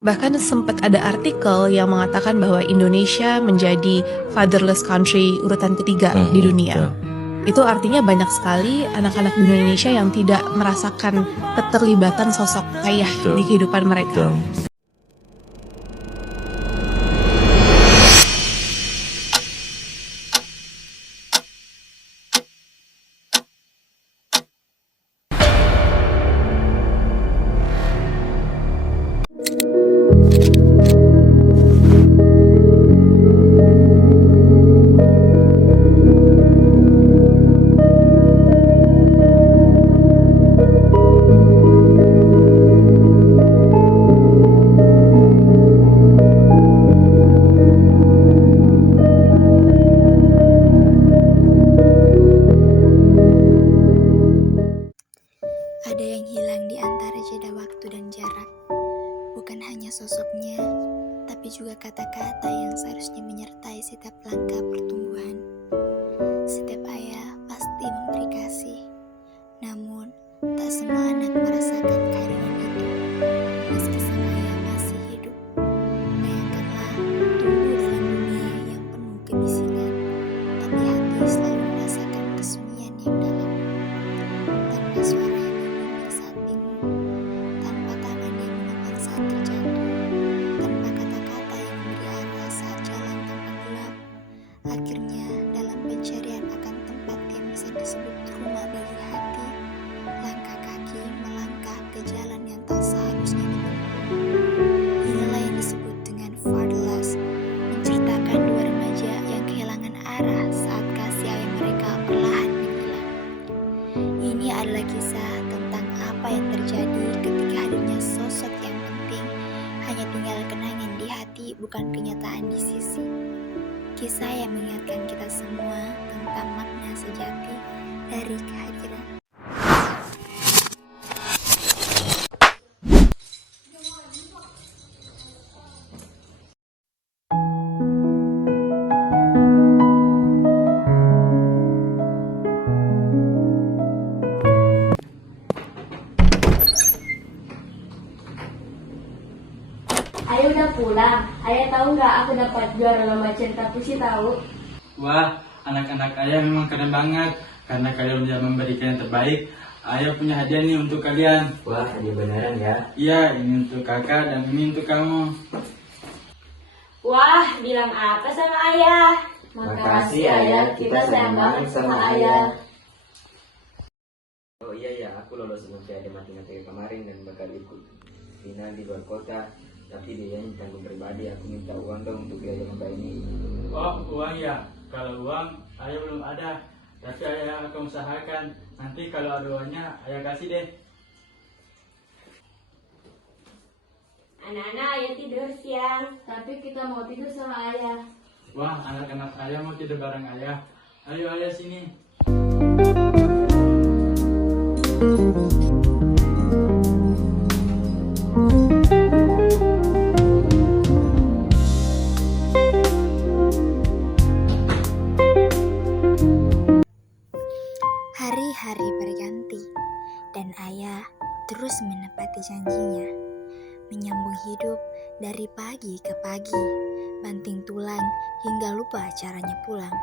Bahkan sempat ada artikel yang mengatakan bahwa Indonesia menjadi fatherless country urutan ketiga di dunia. Itu artinya banyak sekali anak-anak di Indonesia yang tidak merasakan keterlibatan sosok ayah di kehidupan mereka. Ada yang hilang di antara jeda waktu dan jarak. Bukan hanya sosoknya, tapi juga kata-kata yang seharusnya menyertai setiap langkah pertumbuhan. Setiap ayah pasti memberi kasih, namun tak semua anak merasakan kehadiran itu. Meski sang ayah masih hidup, bayangkanlah tumbuh dalam dunia yang penuh kebisingan, tapi hati selalu merasakan kesunyian yang dalam. Tanpa suara yang membimbing saat bingung, tanpa tangan yang menopang saat terjatuh, tanpa kata-kata yang memberi arah saat jalan tanpa gelap. Akhirnya dalam pencarian akan tempat yang bisa disebut rumah bagi hati, langkah kaki melangkah ke jalan yang tak seharusnya ditempuh. Inilah yang disebut dengan fatherless, menceritakan dua remaja yang kehilangan arah saat kasih ayah mereka perlahan menghilang. Ini adalah kisah tentang apa yang terjadi ketika hadirnya sosok yang penting hanya tinggal kenangan di hati, bukan kenyataan di sisi. Kisah yang mengingatkan kita semua tentang makna sejati dari kehadiran. Ayah udah pulang. Ayah tahu nggak aku dapat juara lomba cerita puisi tahu? Wah, anak-anak ayah memang keren banget karena kalian sudah memberikan yang terbaik. Ayah punya hadiah nih untuk kalian. Wah, hadiah beneran ya. Iya, ini untuk kakak dan ini untuk kamu. Wah, bilang apa sama ayah? Makasih ayah, kita sayang banget sama ayah. Oh iya ya, aku lolos Olimpiade Matematika kemarin dan bakal ikut final di luar kota. Tapi biayanya tanggung pribadi, aku minta uang dong untuk biaya lomba ini. Oh, uang ya. Kalau uang, ayah belum ada. Tapi ayah akan usahakan. Nanti kalau ada uangnya, ayah kasih deh. Anak-anak ayah tidur siang. Tapi kita mau tidur sama ayah. Wah, anak-anak ayah mau tidur bareng ayah. Ayo ayah sini. Hari-hari berganti, dan ayah terus menepati janjinya. Menyambung hidup dari pagi ke pagi, banting tulang hingga lupa caranya pulang.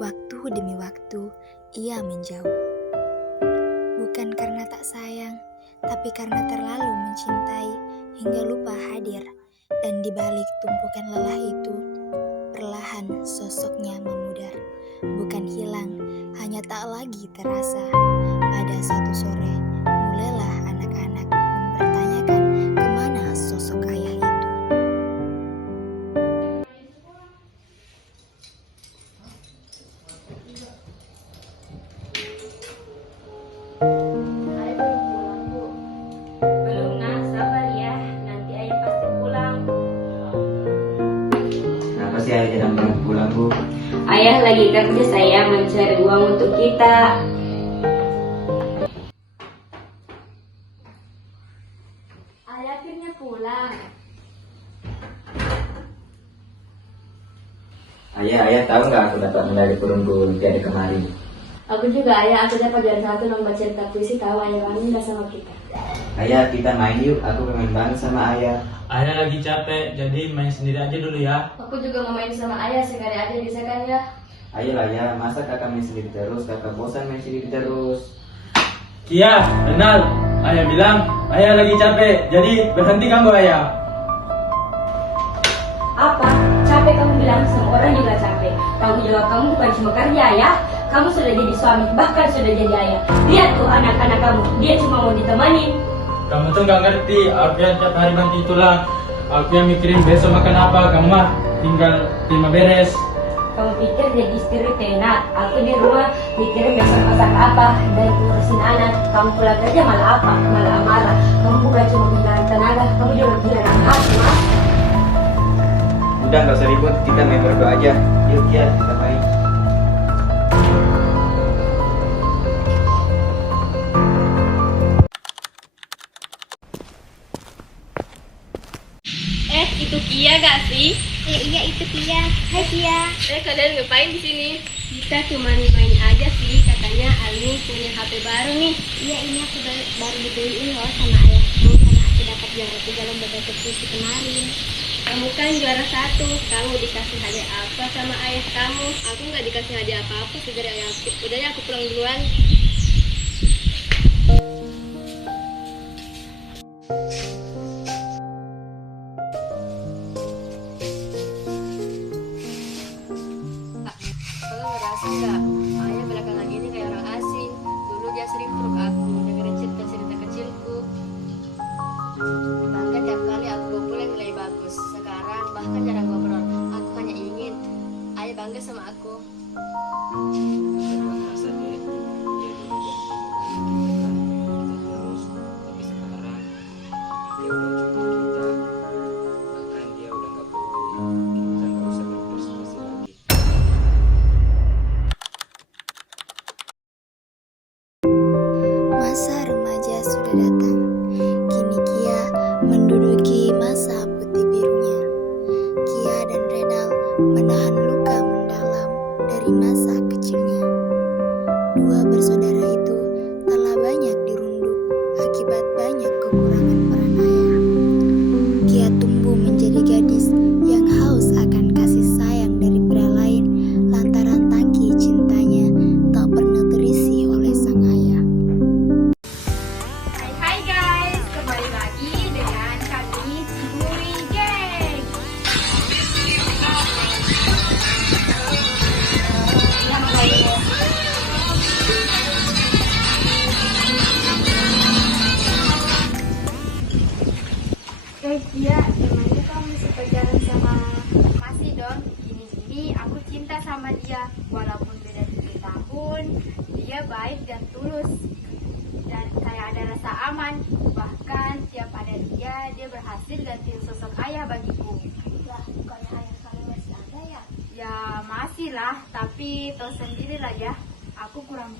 Waktu demi waktu, ia menjauh. Bukan karena tak sayang, tapi karena terlalu mencintai hingga lupa hadir. Dan di balik tumpukan lelah itu, perlahan sosoknya memudar. Bukan hilang, hanya tak lagi terasa. Pada suatu sore, mulailah anak-anak mempertanyakan kemana sosok ayah itu. Ayah belum pulang, Bu. Belum, Nak. Sabar ya. Nanti ayah pasti pulang. Kenapa sih ayah tidak pernah pulang, Bu? Ayah lagi kerja, saya mencari uang untuk kita. Ayah akhirnya pulang. Ayah tahu nggak aku dapat medali perunggu Olimpiade kemarin? Aku juga ayah, aku dapat juara 1 lomba cerita puisi, tahu ayah bangga sama kita. Ayah, kita main yuk. Aku pengen banget sama ayah. Ayah lagi capek, jadi main sendiri aja dulu ya. Aku juga mau main sama ayah, sekali aja bisa kan ya? Ayolah ya, masa kakak main sendiri terus? Kakak bosan main sendiri terus. Kia, Renal, ayah bilang ayah lagi capek, jadi berhenti kamu ayah. Apa? Capek kamu bilang, semua orang juga capek. Tanggung jawab kamu bukan cuma kerja ya. Kamu sudah jadi suami, bahkan sudah jadi ayah. Lihat tuh anak-anak kamu, dia cuma mau ditemani. Kamu tuh nggak ngerti, aku yang tiap hari banting tulang. Aku yang mikirin besok makan apa, kamu mah tinggal terima beres. Kamu pikir jadi istri enak? Aku di rumah mikirin besok masak apa dan ngurusin anak. Kamu pulang kerja malah apa? Malah marah. Kamu bukan cuma kehilangan tenaga, kamu juga kehilangan hati, Mas. Udah nggak usah ribut, kita main berdua aja. Yuk Kia, kita main. Itu Kia gak sih? Iya itu Kia. Hai Kia. Kalian ngapain di sini? Kita cuma main aja sih, katanya Almi punya HP baru nih. Iya ini aku baru dibeliin loh sama ayahku karena aku dapat juara 3 lomba baca puisi kemarin. Kamu kan juara 1, kamu dikasih hadiah apa sama ayah kamu? Aku nggak dikasih hadiah apa-apa sih dari ayah. Udah ya, aku pulang duluan. Kamu ngerasa nggak? Ayah belakangan ini kayak orang asing. Dulu dia sering peluk aku, dengerin cerita-cerita kecilku. Bangga tiap kali aku kumpul yang nilai bagus. Sekarang bahkan jarang ngobrol. Aku hanya ingin ayah bangga sama aku. Aku ngerasa deh, dia dulu jangan kita terus, tapi sekarang dia udah cukup kita. Bahkan dia udah nggak peduli. Kita nggak usah berprestasi lagi. Masa remaja sudah datang. Kini Kia menduduki masa putih birunya. Kia dan Renal menahan luka mendalam dari masa kecilnya. Dua bersaudara itu telah banyak dirunduk akibat banyak kekurangan peran ayah. Kia tumbuh menjadi gadis yang haus akan kasih sayang dari pria lain lantaran tangki cintanya tak pernah terisi oleh sang ayah. Hai guys, kembali lagi dengan kami Ciburi Gang. Iya, emangnya kamu masih pacaran sama Masih dong, gini-gini aku cinta sama dia. Walaupun beda 7 tahun, dia baik dan tulus. Dan kayak ada rasa aman. Bahkan tiap ada dia berhasil gantiin sosok ayah bagiku. lah? Bukannya ayah kamu masih ada ya? Ya masih lah, tapi tahu sendiri lah ya, aku kurang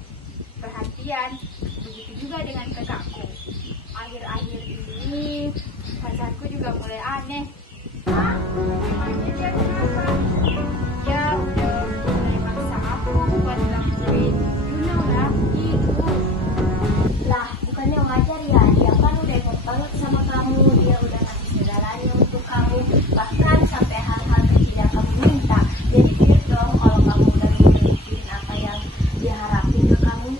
perhatian. Begitu juga dengan kakakku. Akhir-akhir ini pacarku juga mulai aneh. Hah? Emangnya dia kenapa? Dia udah mulai maksa aku buat ngelakuin, you know lah, gitu. Lah, bukannya wajar ya? Dia kan udah effort banget sama kamu, dia udah ngasih segalanya untuk kamu, bahkan sampai hal-hal yang tidak kamu minta. Jadi pikir dong kalau kamu udah ngelakuin apa yang dia harapin ke kamu.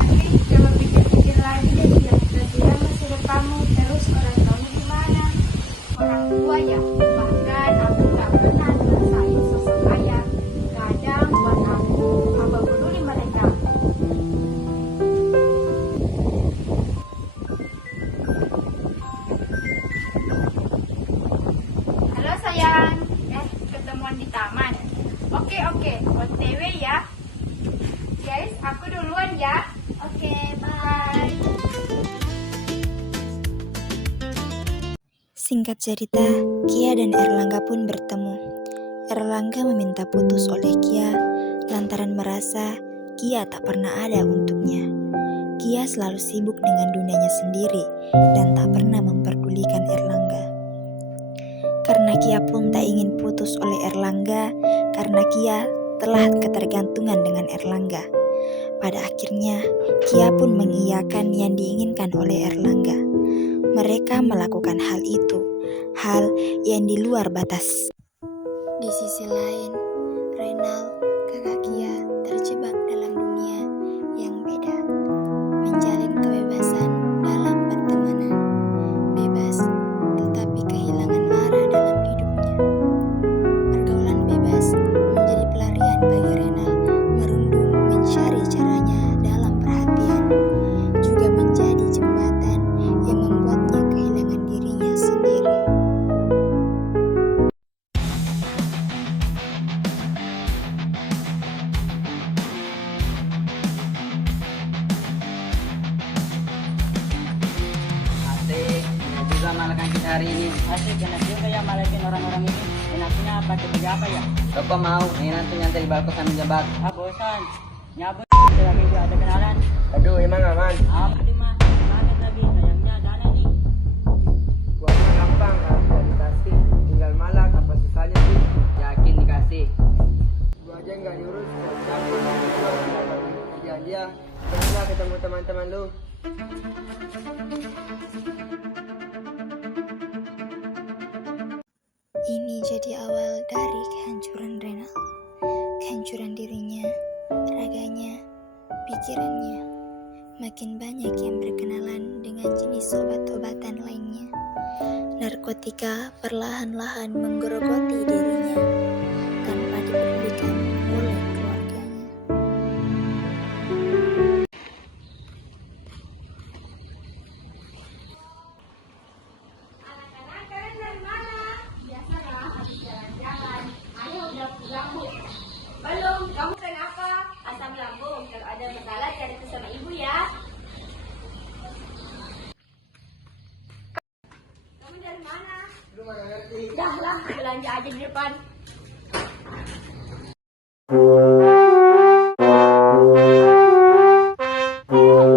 Tapi coba pikir-pikir lagi deh, kira-kira masa depanmu terus orang kamu gimana? Orang tua ya, bahkan aku gak pernah ngerasain sosok ayah. Kadang buat aku, apa peduli mereka. Halo sayang, ketemuan di taman. Oke, OTW ya. Guys, aku duluan ya. Oke, bye. Singkat cerita, Kia dan Erlangga pun bertemu. Erlangga meminta putus oleh Kia lantaran merasa Kia tak pernah ada untuknya. Kia selalu sibuk dengan dunianya sendiri dan tak pernah memperdulikan Erlangga. Karena Kia pun tak ingin putus oleh Erlangga karena Kia telah ketergantungan dengan Erlangga. Pada akhirnya, Kia pun mengiyakan yang diinginkan oleh Erlangga. Mereka melakukan hal itu, hal yang di luar batas. Di sisi lain, Renal, kakak Kia, terjebak dalam dunia yang beda, menjalin kebebasan dalam pertemanan, bebas tetapi kehilangan arah dalam hidupnya. Pergaulan bebas menjadi pelarian bagi Renal, merundung mencari caranya dalam perhatian, juga menjadi jembatan yang membuatnya kehilangan dirinya sendiri. Asik, enak juga malakan kita hari ini. Asik, enak juga ya malakin orang-orang ini. Enaknya pakai baju apa ya? Bapak mau, ini nanti nyantai di balkon sambil jebak. Ah bosan, nyabut lagi gak ada kenalan. Aduh, emang aman? Aman sih mah, banget lagi, sayangnya dana nih. Buatnya gampang, kalau dikasih. Tinggal malak, apa susahnya sih? Yakin dikasih. Gua aja nggak diurus, kalau campur. Kerjaan dia, janganlah ketemu teman-teman lu. Ini jadi awal dari kehancuran Renal. Kehancuran dirinya, raganya, pikirannya. Makin banyak yang berkenalan dengan jenis obat-obatan lainnya. Narkotika perlahan-lahan menggerogoti dirinya tanpa dipedulikan oleh keluarganya. Anak-anak kalian dari mana? Biasalah habis jalan-jalan. Ayo udah pulang bu. Belum, kamu kenapa? Asam lambung. Kalau ada masalah cari ke sama ibu ya. Kamu dari mana? Lu mana ngerti? Dah lah, belanja aja di depan.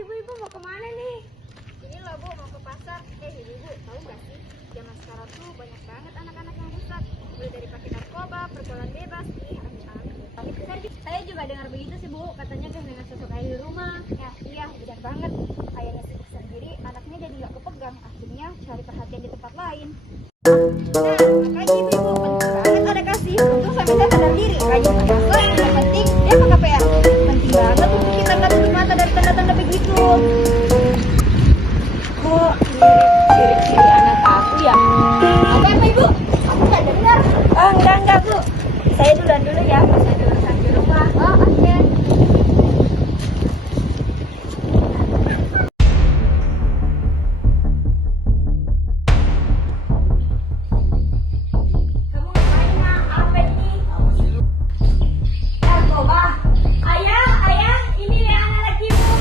Ibu-ibu mau kemana nih? Inilah Bu, mau ke pasar. Ibu, tahu nggak sih? Zaman sekarang tuh banyak banget anak-anak yang rusak. Mulai dari pakai narkoba, pergaulan bebas, amit-amit. Saya juga dengar begitu sih Bu, katanya kan dengan sosok ayah di rumah. Ya, iya, benar banget. Ayahnya sendiri, anaknya jadi nggak kepegang. Akhirnya cari perhatian di tempat lain. Nah, makanya ibu-ibu penting banget ada kasih. Untung sampai saya sadar diri, rajin puasa, yang penting dia pakai PR. Penting banget untuk kita nggak tutup mata dari tanda-tanda begitu. Kok mirip ciri anak aku ya? Apa ibu? Aku nggak dengar. Oh enggak Bu. Saya duluan dulu ya. Saya ada urusan di rumah. Oh oke. Kamu ngapain nak? Apa ini? Narkoba. Ayah, ini lihat anak lagi Bu.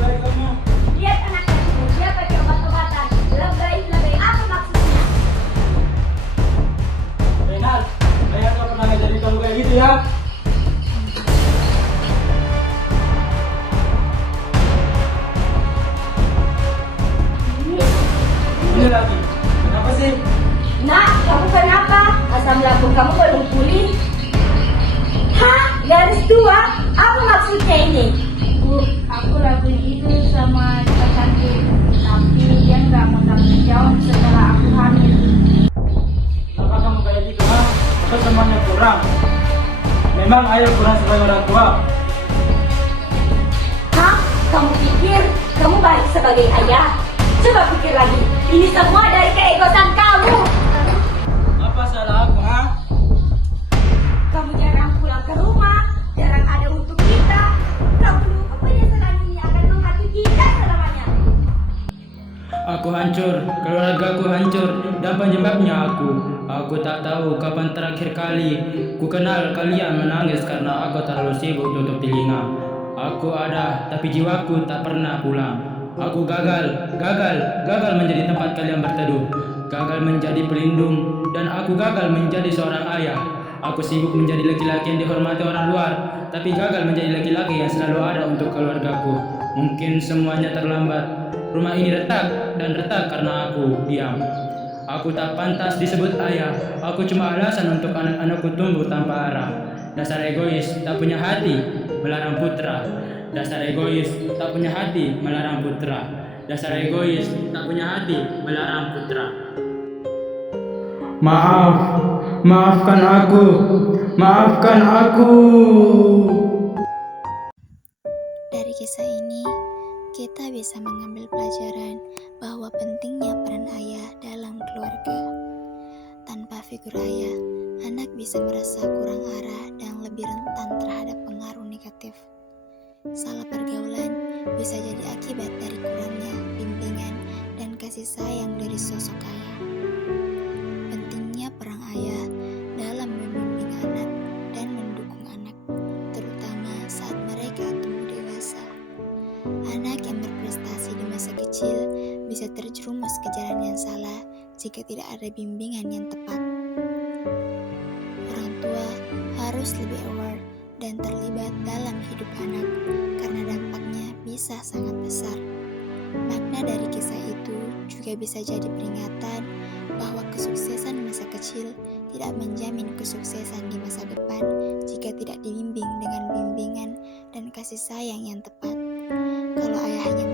Baik kamu. Lihat anak kecil, dia pakai obat-obatan. Lebay, apa maksudnya? Renal, saya nggak pernah ngajarin kamu kayak gitu ya. Ini lagi, kenapa sih? Nak, kamu kenapa? Asam lambung kamu belum pulih. Hah? Garis 2? Apa maksudnya ini? Bu, aku lakuin itu sama pacarku, tapi dia nggak mau tanggung jawab setelah aku hamil. Kenapa kamu kayak gitu, ha? Atau semuanya kurang? Memang ayah kurang sebagai orang tua. Hah? Kamu pikir kamu baik sebagai ayah? Coba pikir lagi. Ini semua dari keegosan kamu. Apa salah aku, ha? Kamu jarang pulang ke rumah, jarang ada untuk kita. Kamu lupa penyesalan ini akan menghati kita selamanya. Aku hancur, keluargaku hancur, dan penyebabnya aku. Aku tak tahu kapan terakhir kali ku kenal kalian menangis karena aku terlalu sibuk tutup telinga. Aku ada, tapi jiwaku tak pernah pulang. Aku gagal menjadi tempat kalian berteduh, gagal menjadi pelindung, dan aku gagal menjadi seorang ayah. Aku sibuk menjadi laki-laki yang dihormati orang luar, tapi gagal menjadi laki-laki yang selalu ada untuk keluargaku. Mungkin semuanya terlambat. Rumah ini retak dan retak karena aku diam. Aku tak pantas disebut ayah. Aku cuma alasan untuk anak-anakku tumbuh tanpa arah. Dasar egois, tak punya hati. melarang putra. Dasar egois, tak punya hati, melarang putra. Dasar egois, tak punya hati, melarang putra. Maafkan aku. Dari kisah ini, kita bisa mengambil pelajaran bahwa pentingnya peran ayah dalam keluarga. Tanpa figur ayah, anak bisa merasa kurang arah dan lebih rentan terhadap pengaruh negatif. Salah pergaulan bisa jadi akibat dari kurangnya bimbingan dan kasih sayang dari sosok ayah. Pentingnya peran ayah dalam membimbing anak dan mendukung anak, terutama saat mereka tumbuh dewasa. Anak yang berprestasi di masa kecil bisa terjerumus ke jalan yang salah jika tidak ada bimbingan yang tepat. Orang tua harus lebih aware dan terlibat dalam hidup anak karena dampaknya bisa sangat besar. Makna dari kisah itu juga bisa jadi peringatan bahwa kesuksesan masa kecil tidak menjamin kesuksesan di masa depan jika tidak dibimbing dengan bimbingan dan kasih sayang yang tepat. Kalau ayah hanya